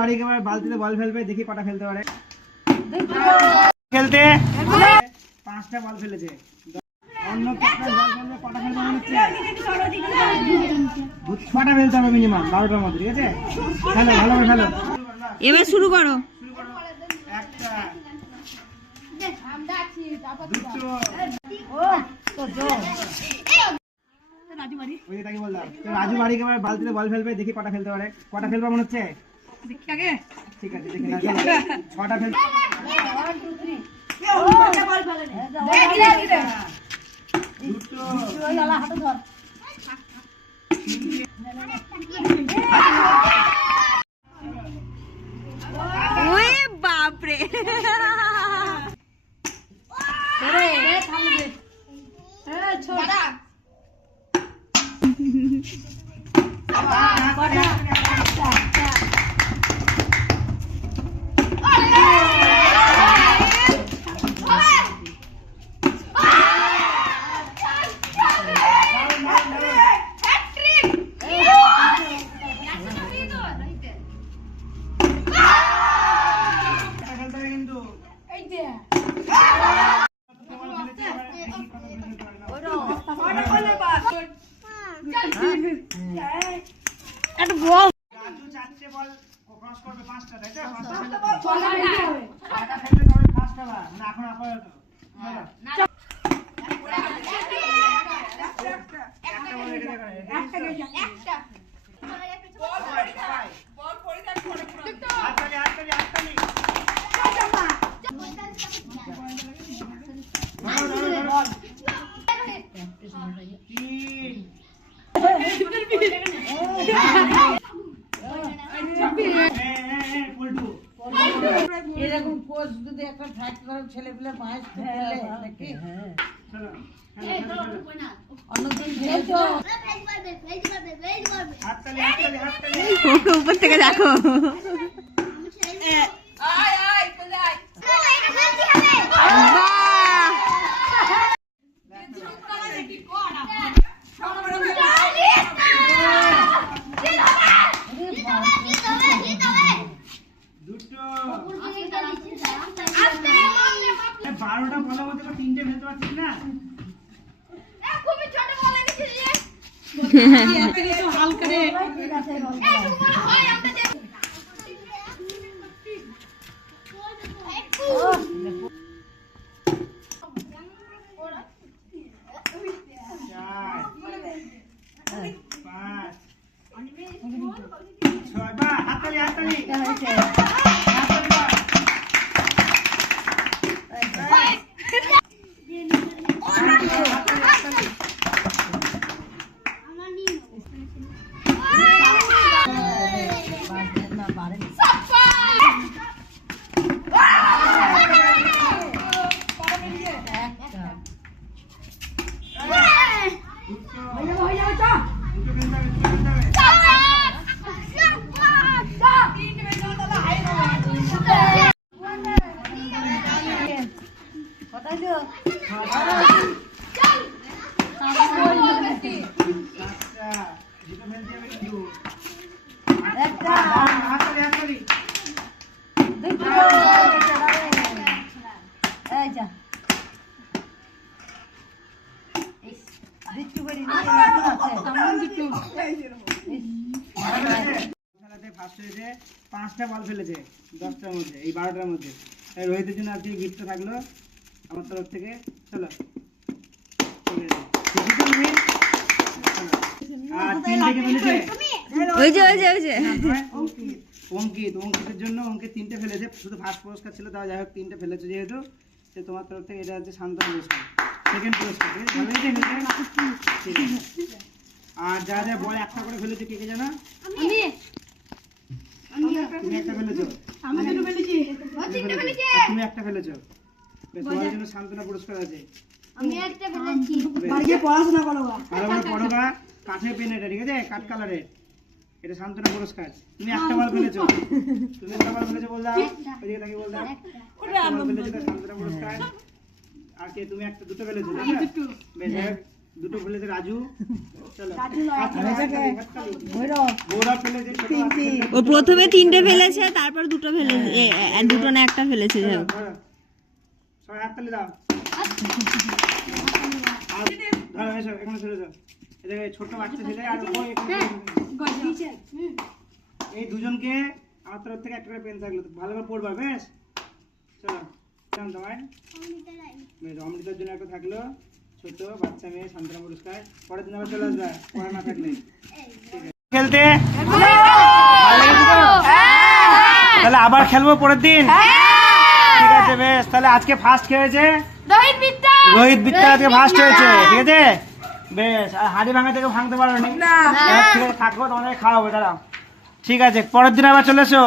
বাড়ি একেবারে বালতিতে বল ফেলবে, দেখি কটা ফেলতে পারে। খেলতে 5টা বল ফেলেছে। অন্য কটা ফেলবে, কটা ফেলবে মনে হচ্ছে? 6টা ফেলতে হবে মিনিমাম 12টার মধ্যে, ঠিক আছে? ফেলো, ভালো করে ফেলো। এবার শুরু করো। একটা, রাজু বাড়ি একেবারে বালতিতে বল ফেলবে, দেখি কটা ফেলতে পারে। কটা ফেলবে মনে হচ্ছে? ঠিক আছে, দেখি না। 6টা ফেলবে। ওরে বাপরে, একটা বল। রাজু 4টে বল ক্রস করবে, 5টা, তাই তো? 5টা ফেলবে। 6টা ফেলতে হবে, 5টা বার, মানে এখন আপাতত। এরকম পোস্ট যদি একটা ফ্যাক্ট করে ছেলে পেলে মায়ের খেলে নাকি উপর থেকে দেখো। বারোটা বলার মধ্যে 3টে ফেলতে পারছিস না? ফার্স্ট হয়েছে, 5টা বল ফেলেছে 10টার মধ্যে, এই 12টার মধ্যে। রোহিতের জন্য আজকে গিফট থাকলো আমার তরফ থেকে। চলো, আর 3টে ফেলেছে অঙ্কিতের জন্য। অঙ্কিত 3টে ফেলেছে, শুধু ফার্স্ট পুরস্কার ছিল, তাও যাই হোক 3টে ফেলেছে যেহেতু, তোমার তরফ থেকে এটা হচ্ছে শান্ত পুরস্কার, সেকেন্ড পুরস্কার। ঠিক আছে। আর যা যা বল একটা করে ফেলেছে, কে কে জানো? তুমি একটা ফেলেছো, তুমি একটা ফেলেছো। তোমার জন্য সান্ত্বনা পুরস্কার আছে। পড়াশোনা করো, ভালো করে পড়ো গা। কাঠের পেন এটা, ঠিক আছে? কাঠ কালারের, এটা সান্ত্বনা পুরস্কার। তুমি একটা বল ফেলেছো, তুমি একটা বল ফেলেছো, বল দাও এদিকে তাকিয়ে বল দাও। একটা বল ফেলেছো, সান্ত্বনা পুরস্কার। আর কে? তুমি একটা, দুটো ফেলেছো, বেশ। দুটো ফেলেছে রাজু। চলো ভৈরব গৌরব ফেলেছে ছোট হাততালি। ও প্রথমে 3টে ফেলেছে, তারপর 2টো ফেলেছে, দুটো না একটা ফেলেছে। যাই হোক। ধরো। সবাই হাততালি দাও। আর ধরো, এসো এখানে চলে যাও। এই জায়গায় ছোট বাচ্চা ছেলে আর ওই এখানে চলে যাও। এই দুজনকে আমার তরফ থেকে একটা করে পেন থাকলো, ভালো করে পড়বা, বেশ? চলো জান তোমায় বেশ, অমৃতার জন্য একটা থাকলো, ছোট বাচ্চা মেয়ে, সান্ত্বনা পুরস্কার। পরের দিন আবার চলে আসবে, পড়া না থাকলে। ঠিক আছে। খেলতে ভালো লেগেছে তো? তাহলে আবার খেলবো পরের দিন। ঠিক আছে বেশ, তাহলে আজকে ফার্স্ট খেয়েছে রোহিত বিদ্যা, আজকে ফার্স্ট হয়েছে। ঠিক আছে বেশ, আর হাড়ি ভাঙা থেকে ভাঙতে পারো নি? ঠিক আছে, থাকবো, তোমাদের খাওয়াবো, দাঁড়াও। ঠিক আছে, পরের দিন আবার চলে এসো।